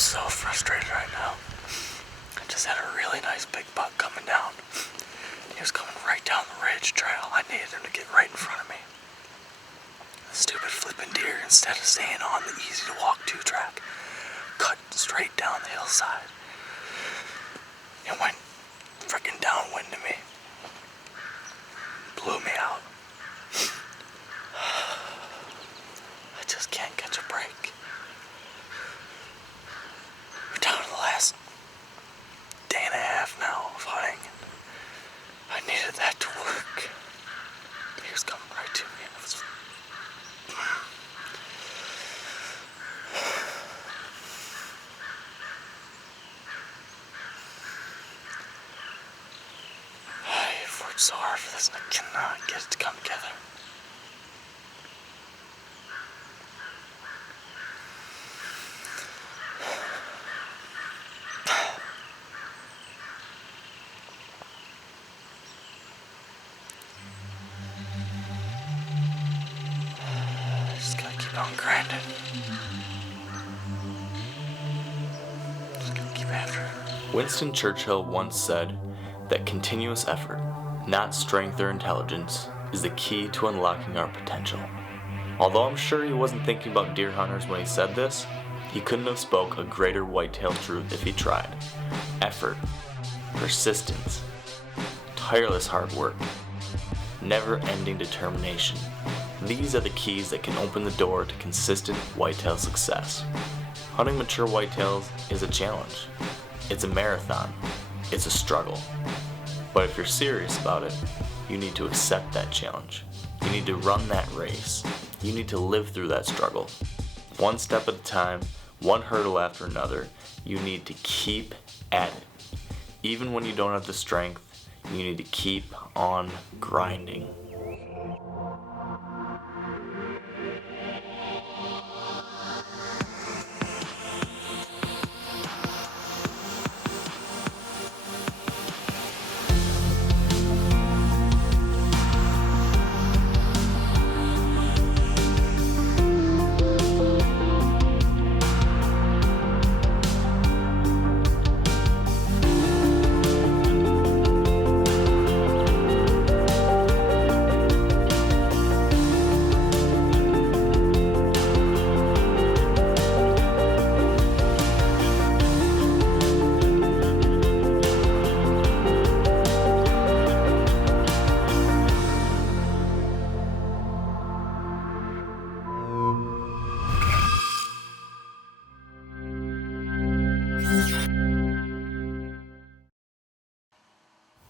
so frustrated right now. I just had a really nice big buck coming down. He was coming right down the ridge trail. I needed him to get right in front of me. The stupid flipping deer, instead of staying on the easy to walk to track, cut straight down the hillside. It went freaking downwind to me. Blew me out. I just can't catch a break. We're down to the last day and a half now of hunting. I needed that to work. He was coming right to me, and it was... I've worked so hard for this, and I cannot get it to come together. Just gotta keep on grinding. Just gotta keep after it. Winston Churchill once said that continuous effort, not strength or intelligence, is the key to unlocking our potential. Although I'm sure he wasn't thinking about deer hunters when he said this, he couldn't have spoke a greater whitetail truth if he tried. Effort, persistence, tireless hard work, never-ending determination. These are the keys that can open the door to consistent whitetail success. Hunting mature whitetails is a challenge. It's a marathon. It's a struggle. But if you're serious about it, you need to accept that challenge. You need to run that race. You need to live through that struggle. One step at a time, one hurdle after another, you need to keep at it. Even when you don't have the strength, you need to keep on grinding.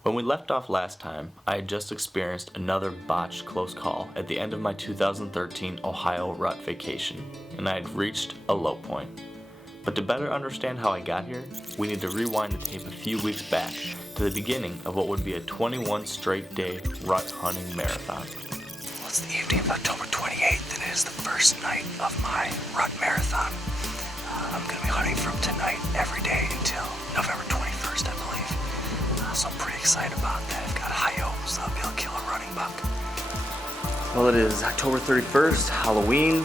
When we left off last time, I had just experienced another botched close call at the end of my 2013 Ohio rut vacation, and I had reached a low point. But to better understand how I got here, we need to rewind the tape a few weeks back to the beginning of what would be a 21 straight day rut hunting marathon. Well, it's the evening of October 28th, and it is the first night of my rut marathon. I'm going to be hunting from tonight every day until November 21st, I believe. So I'm pretty excited about that. I've got high hopes that I'll be able to kill a running buck. Well, it is October 31st, Halloween,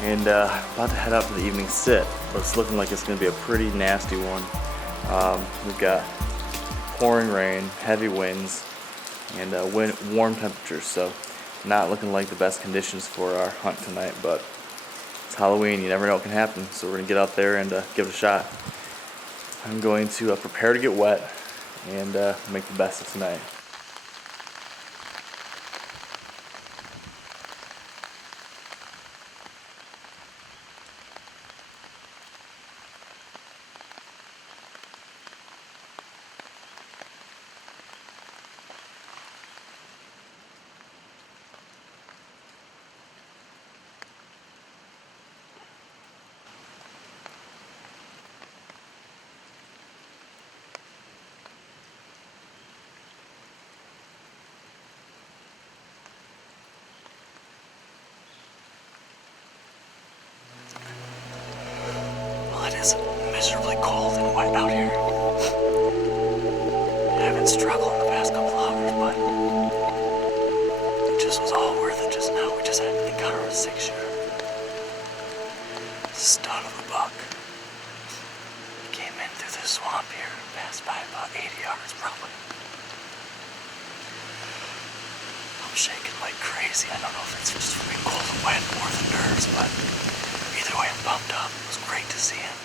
and about to head out for the evening sit. But it's looking like it's going to be a pretty nasty one. We've got pouring rain, heavy winds, and warm temperatures. So not looking like the best conditions for our hunt tonight. But it's Halloween. You never know what can happen. So we're going to get out there and give it a shot. I'm going to prepare to get wet and make the best of tonight. It's miserably cold and wet out here. I've been struggling the past couple hours, but it just was all worth it just now. We just had encountered a 6-shooter. Stud of a buck. I'm shaking like crazy. I don't know if it's just from being cold and wet or the nerves, but either way, I'm pumped up. It was great to see him.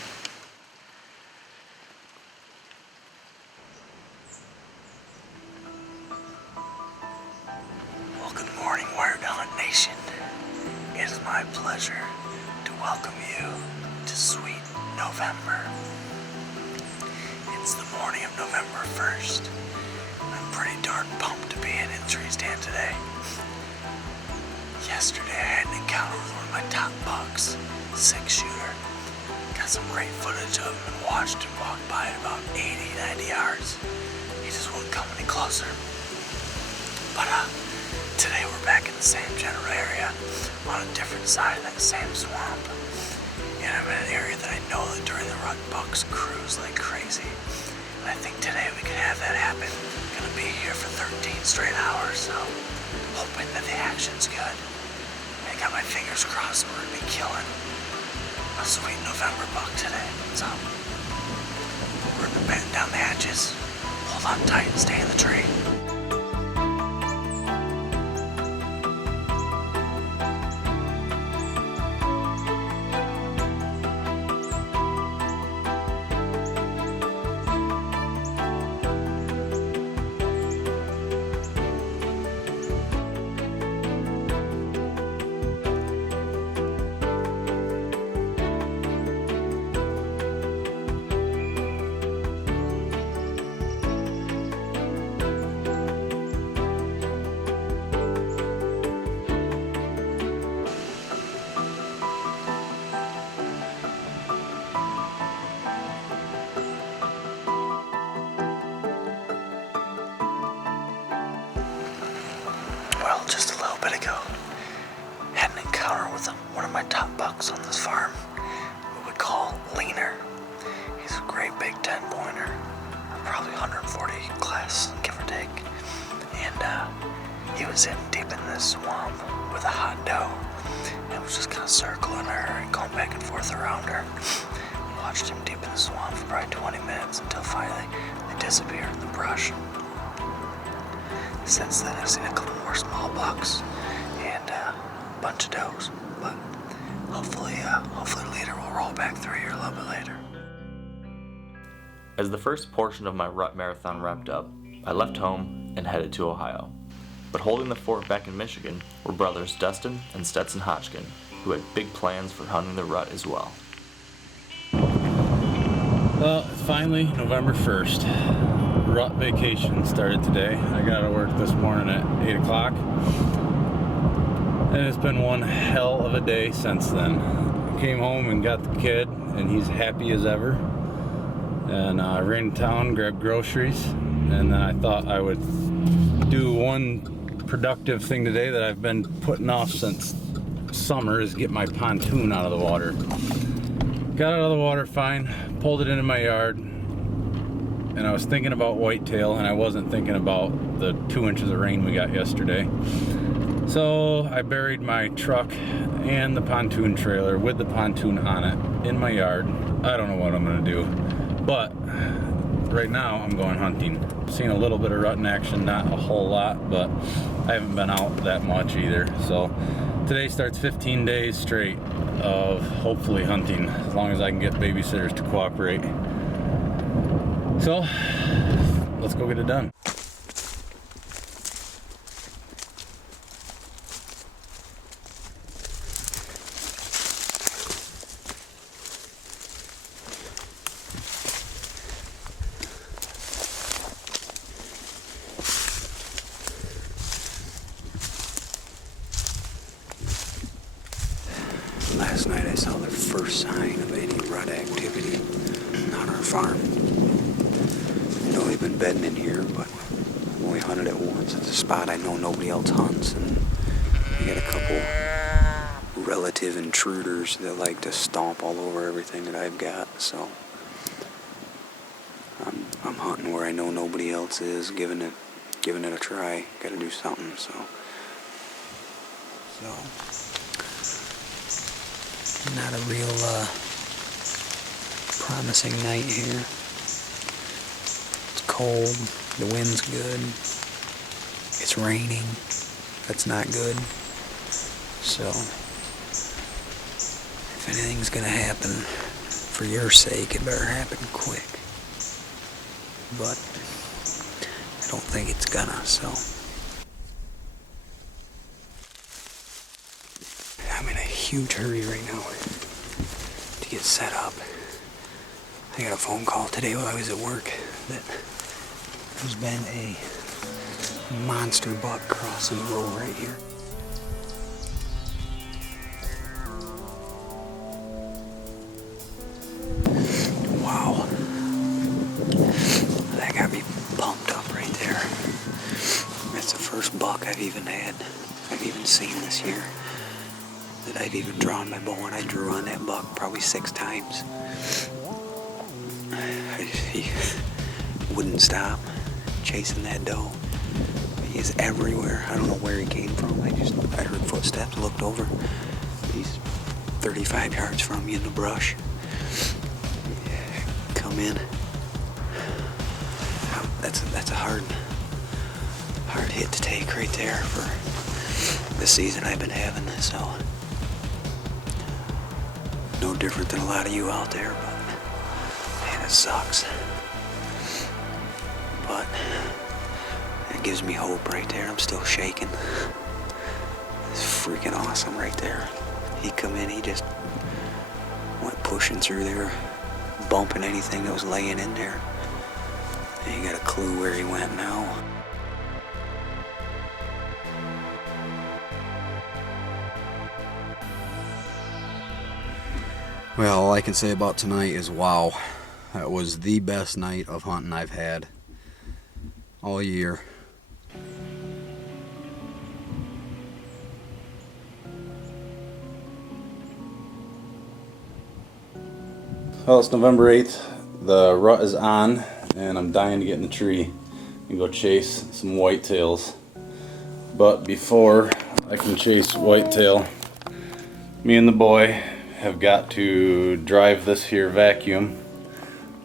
Well, good morning, Wired Hunt Nation. It is my pleasure to welcome you to sweet November. It's the morning of November 1st. I'm pretty darn pumped to be in Entry Stand today. Yesterday I had an encounter with one of my top bucks, 6-shooter. Got some great footage of him and watched him walk by at about 80-90 yards. He just wouldn't come any closer. But today we're back in the same general area on a different side of that same swamp. And I'm in an area that I know that during the rut bucks cruise like crazy. And I think today we could have that happen. I'm gonna be here for 13 straight hours, so hoping that the action's good. I got my fingers crossed we're gonna be killing a sweet November buck today. So we're gonna batten down the hatches, hold on tight and stay in the tree. Well, just a little bit ago, had an encounter with one of my top bucks on this farm, who we call Leaner. He's a great big 10-pointer, probably 140 class, give or take. And he was in deep in this swamp with a hot doe, and was just kind of circling her and going back and forth around her. Watched him deep in the swamp for probably 20 minutes until finally they disappeared in the brush. Since then, I've seen a couple more small bucks and a bunch of does, but hopefully Leader will roll back through here a little bit later. As the first portion of my rut marathon wrapped up, I left home and headed to Ohio. But holding the fort back in Michigan were brothers Dustin and Stetson Hodgkin, who had big plans for hunting the rut as well. Well, it's finally November 1st. Rut vacation started today. I got to work this morning at 8 o'clock. And it's been one hell of a day since then. I came home and got the kid, and he's happy as ever. And I ran to town, grabbed groceries, and then I thought I would do one productive thing today that I've been putting off since summer, is get my pontoon out of the water. Got it out of the water fine, pulled it into my yard, and I was thinking about whitetail, and I wasn't thinking about the 2 inches of rain we got yesterday. So I buried my truck and the pontoon trailer with the pontoon on it in my yard. I don't know what I'm gonna do, but right now I'm going hunting. Seen a little bit of rut in action, not a whole lot, but I haven't been out that much either. So today starts 15 days straight of hopefully hunting, as long as I can get babysitters to cooperate. So let's go get it done. Last night I saw the first sign of any rut activity on our farm. You know, they've been bedding in here, but when we hunted it once, it's a spot I know nobody else hunts, and we got a couple relative intruders that like to stomp all over everything that I've got, so I'm hunting where I know nobody else is, giving it a try. Gotta do something, so not a real promising night here. It's cold, the wind's good, it's raining, That's not good. So, if anything's gonna happen for your sake, it better happen quick. But I don't think it's gonna, so. I'm in a huge hurry right now to get set up. I got a phone call today while I was at work that there's been a monster buck crossing the road right here. Wow. That got me pumped up right there. That's the first buck I've even seen this year that I've even drawn my bow, and I drew on that buck probably 6 times. He wouldn't stop chasing that doe. He is everywhere. I don't know where he came from. I heard footsteps, looked over. He's 35 yards from me in the brush. Come in. That's a hard hit to take right there for the season I've been having. So no different than a lot of you out there, but man, it sucks. But it gives me hope right there. I'm still shaking. It's freaking awesome right there. He come in, he just went pushing through there, bumping anything that was laying in there. And you got a clue where he went now. Well, all I can say about tonight is wow. That was the best night of hunting I've had all year. Well, it's November 8th. The rut is on, and I'm dying to get in the tree and go chase some whitetails. But before I can chase whitetail, me and the boy have got to drive this here vacuum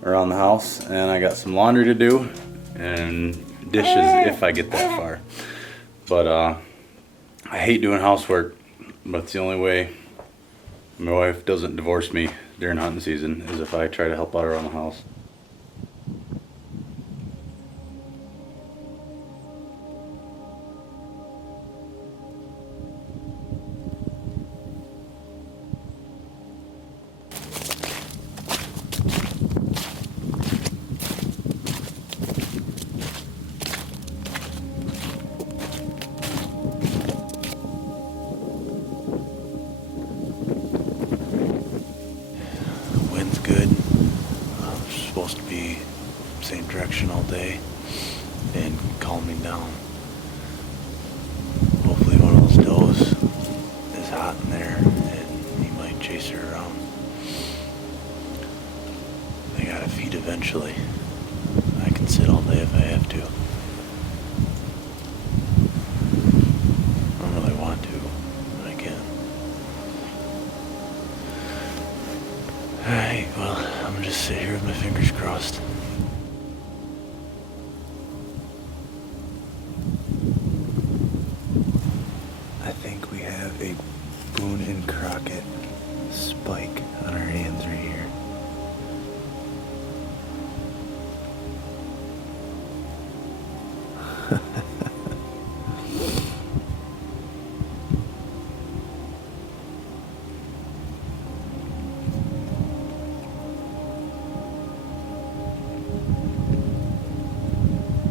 around the house, and I got some laundry to do and dishes if I get that far. But I hate doing housework, but it's the only way my wife doesn't divorce me during hunting season is if I try to help out around the house. Wind's good. It's supposed to be same direction all day and calming down. Hopefully one of those does is hot in there and he might chase her around. They gotta feed eventually. I can sit all day if I have to. I don't really want to, but I can. Alright, well, I'm gonna just sit here with my fingers crossed. I think we have a Boone and Crockett spike on our hands right here.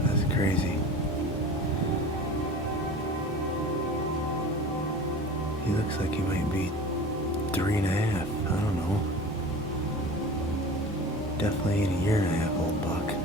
That's crazy. He looks like he might be 3.5. I don't know. Definitely ain't a 1.5 year old buck.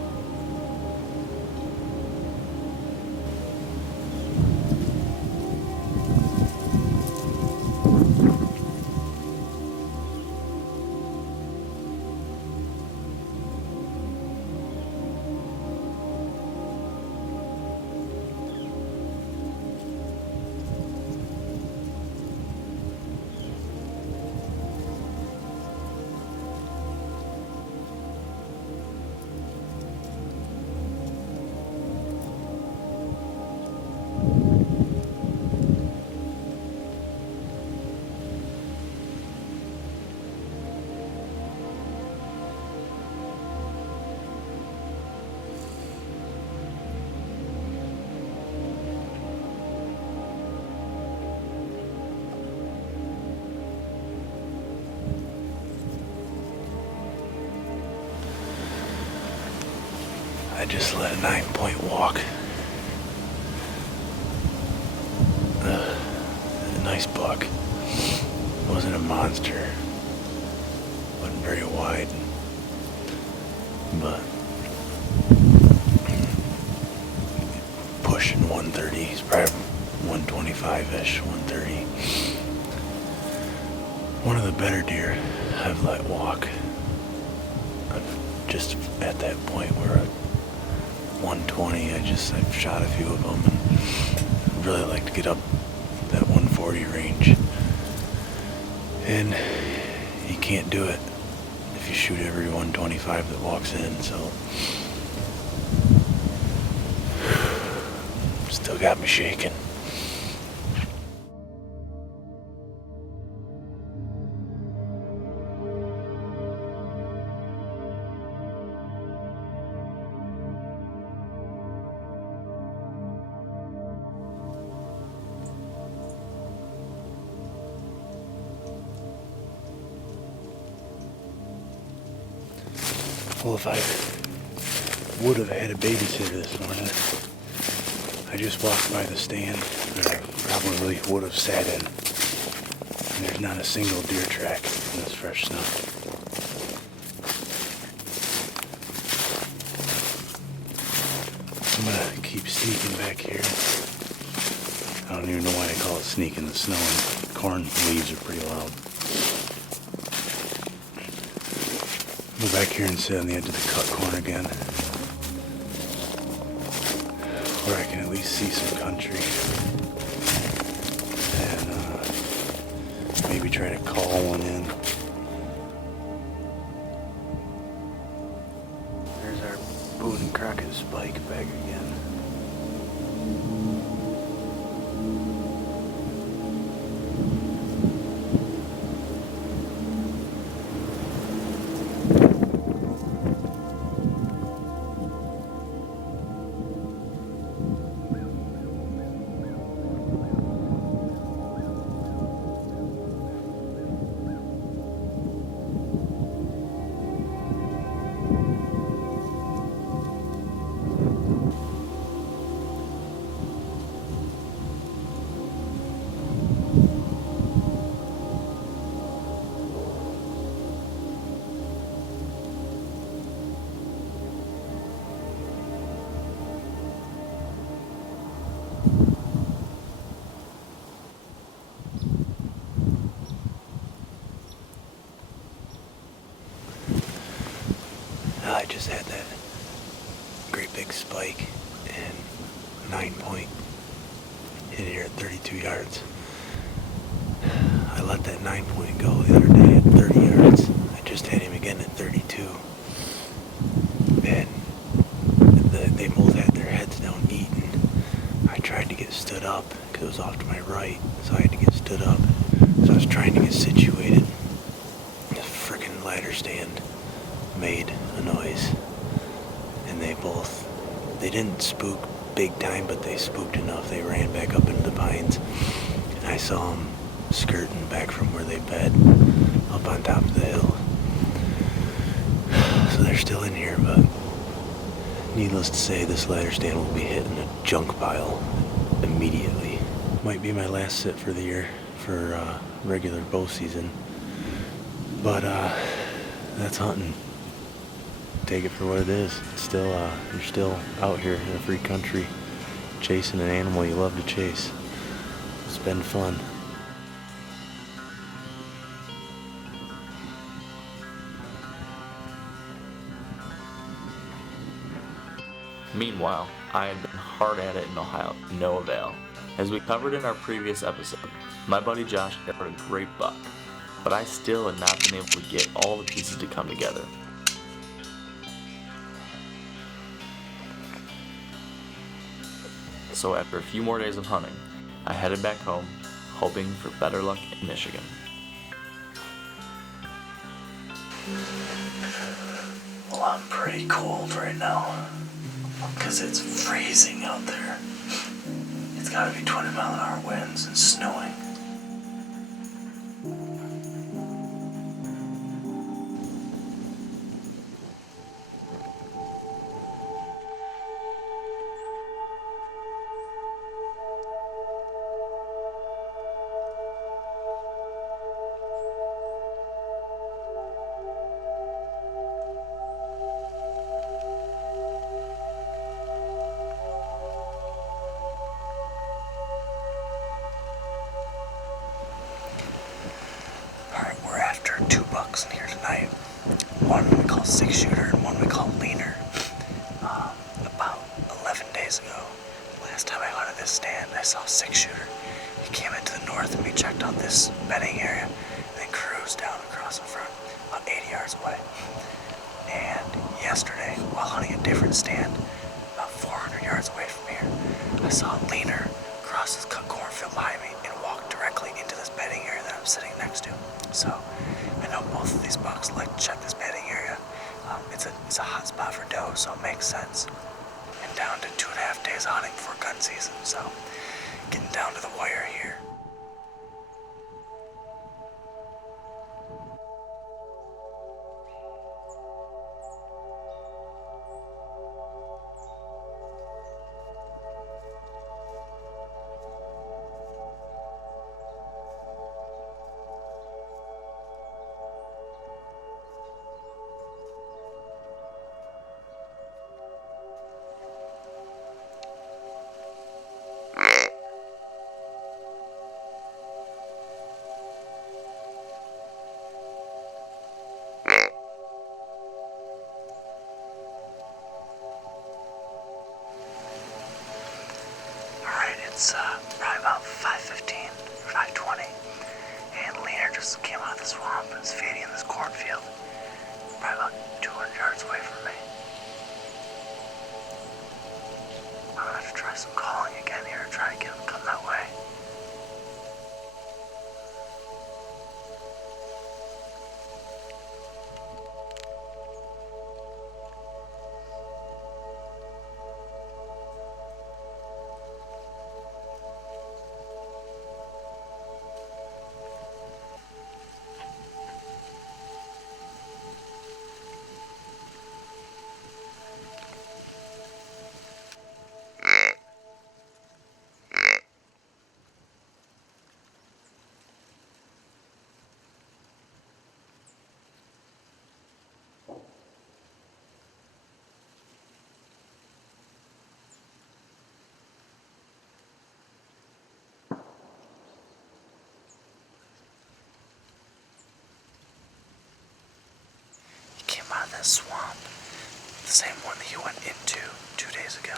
I just let a 9-point walk. A nice buck. Wasn't a monster. Wasn't very wide. But pushing 130. He's probably 125-ish, 130. One of the better deer I've let walk. I'm just at that point where at 120, I've shot a few of them, and I'd really like to get up that 140 range. And you can't do it if you shoot every 125 that walks in, so still got me shaking. Well, if I would have had a babysitter this morning, I just walked by the stand that I probably would have sat in. And there's not a single deer track in this fresh snow. I'm gonna keep sneaking back here. I don't even know why they call it sneaking. The snow and corn leaves are pretty loud. Go back here and sit on the edge of the cut corn again, where I can at least see some country, and maybe try to call one in. There's our Boone and Crockett spike back again. I just had that great big spike and 9-point hit here at 32 yards. I let that 9-point go the other day at 30 yards. I just had him again at 32. And they both had their heads down eating. I tried to get stood up because it was off to my right, so I had to get stood up. So I was trying to get situated. The freaking ladder stand made a noise, and they didn't spook big time, but they spooked enough. They ran back up into the pines, and I saw them skirting back from where they bed up on top of the hill. So they're still in here, but needless to say, this ladder stand will be hitting a junk pile immediately. Might be my last sit for the year for regular bow season, but that's hunting. Take it for what it is. It's still, you're still out here in a free country chasing an animal you love to chase. It's been fun. Meanwhile, I had been hard at it in Ohio, no avail. As we covered in our previous episode, my buddy Josh got a great buck, but I still had not been able to get all the pieces to come together. So after a few more days of hunting, I headed back home, hoping for better luck in Michigan. Well, I'm pretty cold right now because it's freezing out there. It's got to be 20-mile-an-hour winds and snowing. bucks in here tonight. One we call 6-shooter and one we call leaner. About 11 days ago, last time I hunted this stand, I saw a 6-shooter. He came into the north and we checked out this bedding area and then cruised down across in front, about 80 yards away. And yesterday, while hunting a different stand, about 400 yards away from here, I saw a leaner cross this cut cornfield behind me and walk directly into this bedding area that I'm sitting next to. So I know both of these bucks like to check this bedding area. It's a hot spot for doe, so it makes sense. And down to 2.5 days hunting before gun season, so getting down to the wire here. It's probably about 5:15, 5:20, and Leaner just came out of the swamp and is feeding in this cornfield, probably about 200 yards away from me. I'm gonna have to try some calling again here, try to get him to come that way. Out of this swamp, the same one that he went into 2 days ago,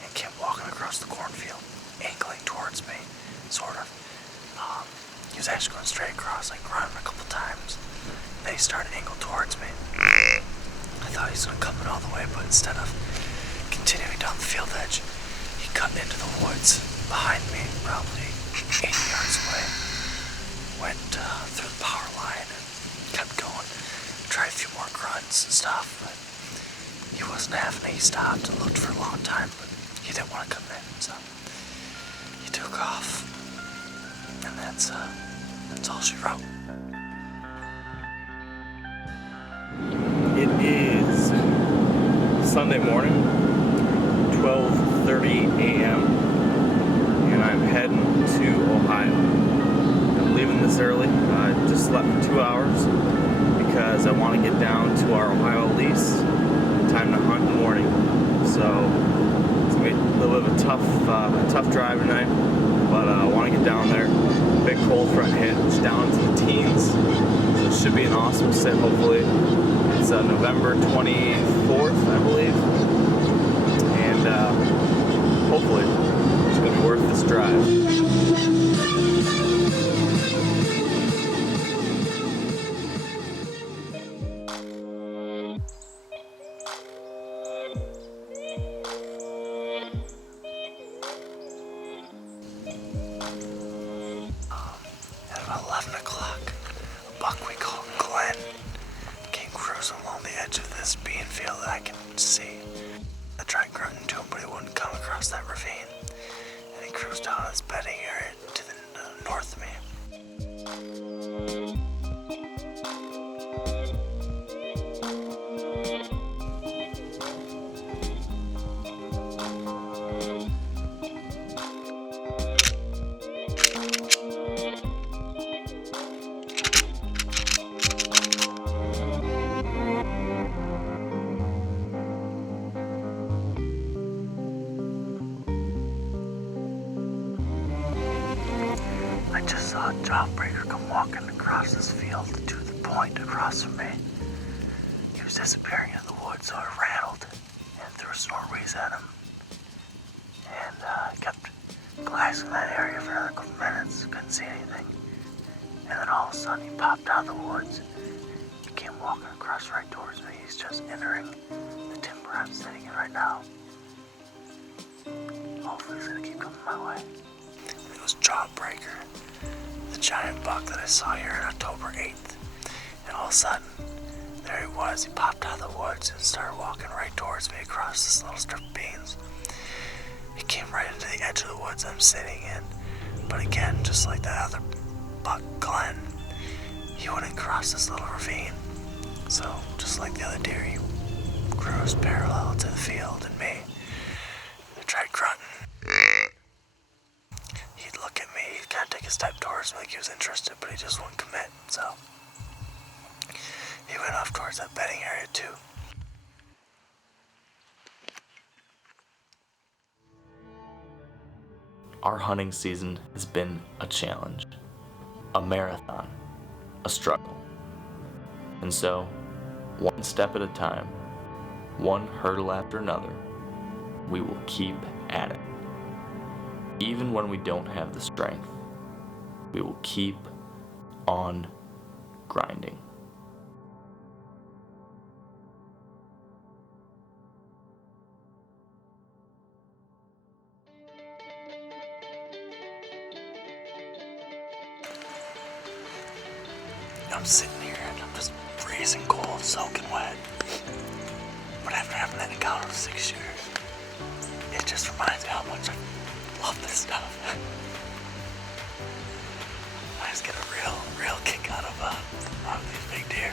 and kept walking across the cornfield, angling towards me, sort of. He was actually going straight across, like running a couple times. Then he started to angle towards me. I thought he was going to come in all the way, but instead of continuing down the field edge, he cut into the woods behind me, probably 80 yards away. Went through the power line and kept going. Tried a few more grunts and stuff, but he wasn't having it. He stopped and looked for a long time, but he didn't want to come in, so he took off. And that's all she wrote. It is Sunday morning, 12:30 a.m., and I'm heading to Ohio. I'm leaving this early. I just slept for 2 hours because I want to get down to our Ohio lease in time to hunt in the morning. So it's going to be a little bit of a tough drive tonight, but I want to get down there. Big cold front hit, it's down to the teens, so it should be an awesome sit, hopefully. It's November 24th, I believe, and hopefully it's going to be worth this drive. At about 11 o'clock, a buck we call Glenn came cruising along the edge of this bean field that I can see. I tried grunting to him, but he wouldn't come across that ravine. And he cruised down this bedding area to the north of me. I just saw a jawbreaker come walking across this field to the point across from me. He was disappearing into the woods, so I rattled and threw a snort wheeze at him. And kept glassing that area for another couple minutes, couldn't see anything. And then all of a sudden he popped out of the woods. He came walking across right towards me. He's just entering the timber I'm sitting in right now. Hopefully he's gonna keep coming my way. It was Jawbreaker, the giant buck that I saw here on October 8th. And all of a sudden, there he was. He popped out of the woods and started walking right towards me across this little strip of beans. He came right into the edge of the woods I'm sitting in. But again, just like that other buck, Glenn, he wouldn't cross this little ravine. So, just like the other deer, he cruised parallel to the field and me. I tried grunting. He'd look at me, he'd kind of take a step towards me like he was interested, but he just wouldn't commit, so he went off towards that bedding area too. Our hunting season has been a challenge, a marathon, a struggle. And so, one step at a time, one hurdle after another, we will keep at it. Even when we don't have the strength, we will keep on grinding. I'm sitting here and I'm just freezing cold, soaking wet. But after having that encounter with 6-shooters, it just reminds me how much I love this stuff. I just get a real kick out of these big deer.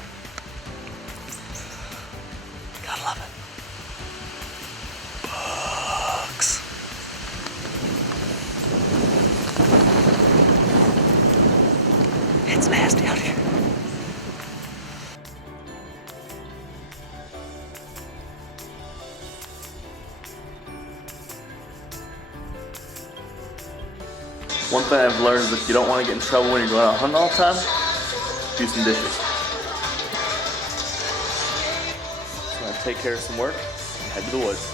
Gotta love it. Bucks. It's nasty out here. One thing I've learned is if you don't want to get in trouble when you're going out hunting all the time, do some dishes. So I'm going to take care of some work and head to the woods.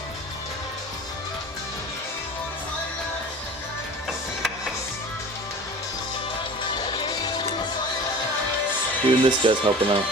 Even this guy's helping out.